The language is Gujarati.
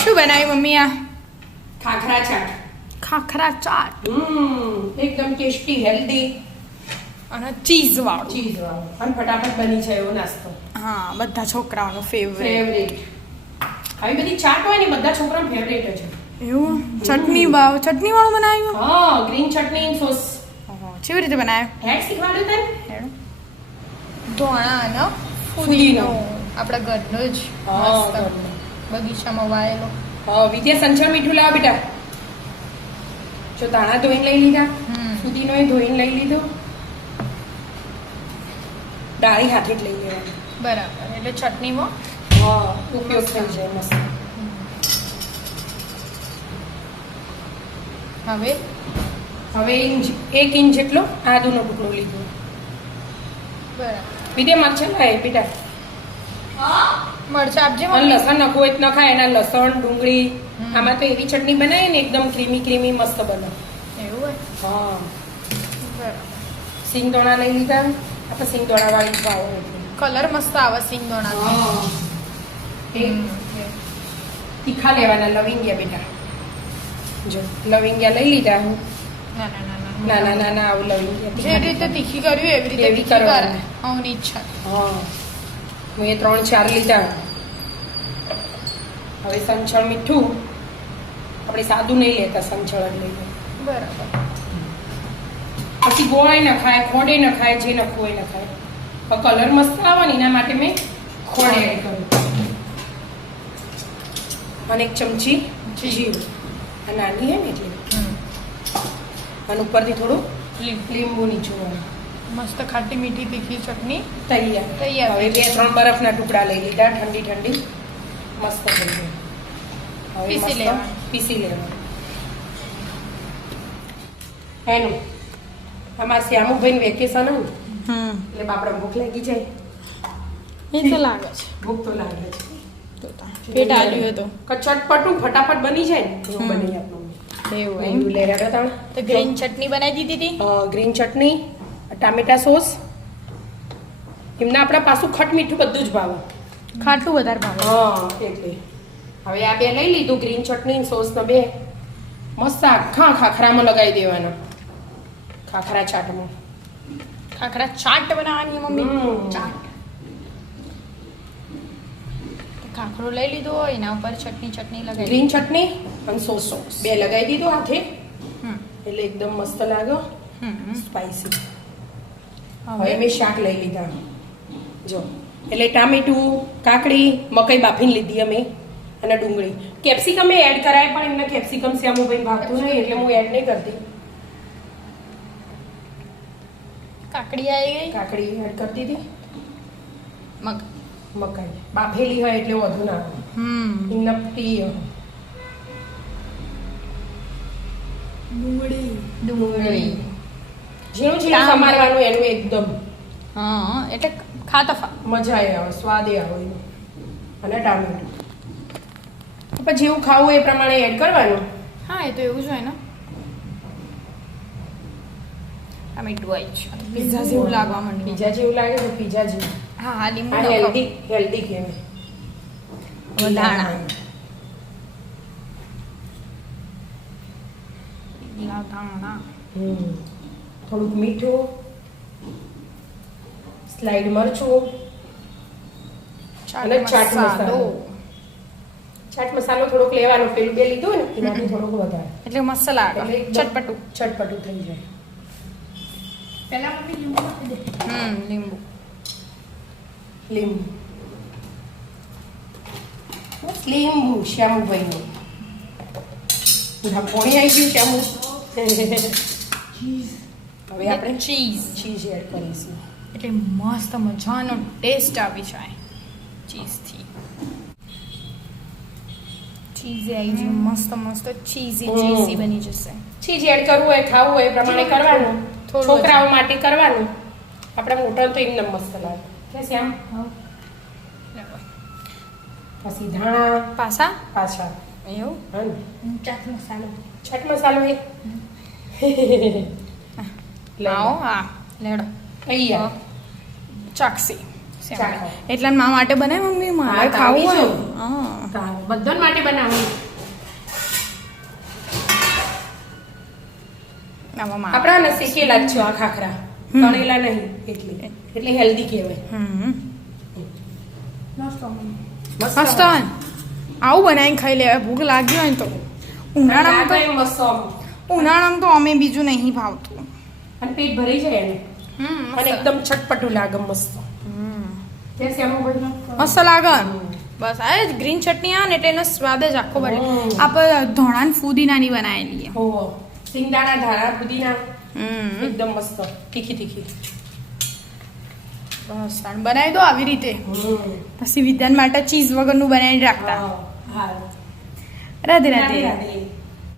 શું બનાવ્યું મમ્મી આ? ખાખરા ચાટ. ખાખરા ચાટ એકદમ ટેસ્ટી, હેલ્ધી અને ચીઝ વાળું. ચીઝ વાળો અને ફટાફટ બની જાય એવો નાસ્તો. હા, બધા છોકરાઓનો ફેવરેટ. આવી બધી ચાટ હોય ને બધા છોકરાનો ફેવરેટ છે. એવું? ચટણી વાળું બનાવ્યું? હા, ગ્રીન ચટણી સોસ. કેવી રીતે બનાવ્યું? હેડ શીખવાડ્યું તને? ધોણા અને ફુદીનો આપણા ઘરનો જ મસ્ત બગીચામાં વાયેલો. વિદ્યા સંચળ મીઠું લાવ બેટા. જો દાણા ધોઈને લઈ લીધા, ફુદીનો ધોઈને લઈ લીધો, ડાળી હાથે જ લઈ લેવાની. બરાબર, એટલે ચટણીમાં ઉપયોગ થઈ જાય મસ્ત. હવે 1 ઇંચ જેટલો આદુનો ટુકડો લીધો. બરાબર. વિદ્યા મરચાં લાય બેટા. મરચાં આપજે. લસણ નખવું હોય તો નખાય. એના લસણ, ડુંગળી, આમાં તો એવી ચટણી બનાવીએ ને એકદમ ક્રીમી મસ્ત બને. એવું? હા. બરાબર. સિંગદાણા લઈ લીધા. આપણે સિંગદાણા વાળી ભાવ કલર મસ્ત આવે સિંગદાણા. તીખા લેવાના લવિંગિયા બેટા. જો લવિંગિયા લઈ લીધા. નાના આવું લવિંગિયા. જે રીતે તીખી કર્યું એવી રીતે એવી કરવાની. આવની ઈચ્છા. હા, હું એ 3-4 લીધા. હવે સંચળ મીઠું આપણે સાદું નહીં લેતા, સંચળ જ લઈએ. બરાબર. પછી ગોળ નખાય, ખોડે નખાય, જે નખવું હોય નખાય. કલર મસ્ત આવે ને એના માટે મેં ખોડે એડ કર્યું. અને 1 ચમચી જીરું. આ નાની હે ને એટલે. અને ઉપરથી થોડું લીંબુ નીચોવાનું. મસ્ત ખાટી મીઠી તીખી ચટણી તૈયાર. હવે 2-3 બરફના ટુકડા લઈ લીધા, ઠંડી મસ્ત થઈ ગઈ. હવે પીસી લેવાનું. એનું અમારા શ્યામુભાઈ વેકેશન હોય એટલે બાપડા ભૂખ લાગી જાય. એ તો લાગે છે. ભૂખ તો લાગે છે. પેટ આલ્યું તો ચટપટું ફટાફટ બની જાય ને એવું બની આપણું. એવું લઈ રહ્યા તો ગ્રીન ચટણી બનાવી દીધી હતી. ગ્રીન ચટણી, ટામેટા સોસ. એમના આપણા પાછું ખટ મીઠું બધું જ ભાવે. ખાટું વધારે ભાવે. એટલે હવે આ 2 લઈ લીધું, ગ્રીન ચટણી સોસ ને 2 મસ્ત આખા ખાખરામાં લગાવી દેવાના. ખાખરા ચાટમાં ખાખરા ચાટ બનાવવાની મમ્મી. ચાટ ખાખરો લઈ લીધો, એના ઉપર ચટણી લગાવી. ગ્રીન ચટણી અને સોસ 2 લગાવી દીધો હાથે. એટલે એકદમ મસ્ત લાગે, સ્પાઈસી. હવે મેં શાક લઈ લીધા. જો એટલે ટામેટું, કાકડી, મકાઈ બાફીને લીધી અમે, અને ડુંગળી. કેપ્સિકમ એડ કરાય પણ એમને કેપ્સિકમ શ્યામુભાઈ ભાવતું નહીં એટલે હું એડ નહીં કરતી. કાકડી આવી ગઈ. કાકડી એડ કરી દીધી. મકાઈ બાફેલી હોય એટલે વધુ ના આવે. નપટી ડુંગળી ઝીણું સમારવાનું એનું એકદમ. એટલે ખાતા મજા આવે, સ્વાદ આવે. અને ટામેટું પછી જેવું ખાવું એ પ્રમાણે એડ કરવાનું. હા, એ તો એવું જ હોય ને. ટામેટું આવી છે. પિઝા જેવું લાગવા માંડ્યું. પિઝા જેવું લાગે તો પિઝા જેવું. હા, લીંબુ હેલ્ધી કહેવાય. ધાણા થોડુંક મીઠું, સ્લાઈડ મરચું અને ચાટ મસાલો. ચાટ મસાલો થોડોક લેવાનો, પેલું 2 લીધું ને એનાથી થોડોક વધારે, એટલે મસ્ત લાગે. ચટપટું થઈ જાય. પહેલા મમ્મી લીંબુ નાખી દે. લીંબુ શ્યામુભાઈનું પોણી આવી ગયું. શ્યામુ હવે આપણે ચીઝ એડ કરીશું. એટલે મસ્ત મજાનો ટેસ્ટ આવી જાય ચીઝથી. ચીઝ આવી જાય મસ્ત ચીઝી બની જશે. ચીઝ એડ કરવું હોય, ખાવું હોય એ પ્રમાણે કરવાનું. છોકરાઓ માટે કરવાનું. આપણા મોટા તો એકદમ મસ્ત લાગે. કે શ્યામ પછી ધાણા પાછા એવું. ચાટ મસાલો લાવો. હા, લેડો તૈયાર. ચાક્ષી ચાખો. એટલે મા માટે બનાય મમ્મી મારે હા, ખાવું ખાવી હોય છે. હા બધા માટે બનાવવાનું. આમાં માવા. આપણા ને શેકેલા જ છે આ ખાખરા, તળેલા નહીં, એટલે હેલ્ધી કહેવાય. મસ્ત મસ્ત હોય ને. આવું બનાવીને ખાઈ લેવાય ભૂખ લાગી હોય ને તો. ઉનાળામાં લાગે મસ્ત આમ. તો ઉનાળામાં તો અમે બીજું નહીં ભાવતું. અને પેટ ભરી જાય એને. અને એકદમ ચટપટું લાગે મસ્ત. કેસે આમ બધું મસ્ત લાગે બસ આ જ ગ્રીન ચટણી આવે ને એટલે એનો સ્વાદ જ આખો બદલે. આપણે ધોળાન ફુદીનાની બનાવેલી હો સિંગદાણા ધાણા પુદીના એકદમ મસ્ત તીખી તીખી. બસ તાણ બનાવી દો આવી રીતે. પછી વિધાન માટે ચીઝ વગરનું બનાવીને રાખતા. હા રાધે રાધે રાધે. રાધે.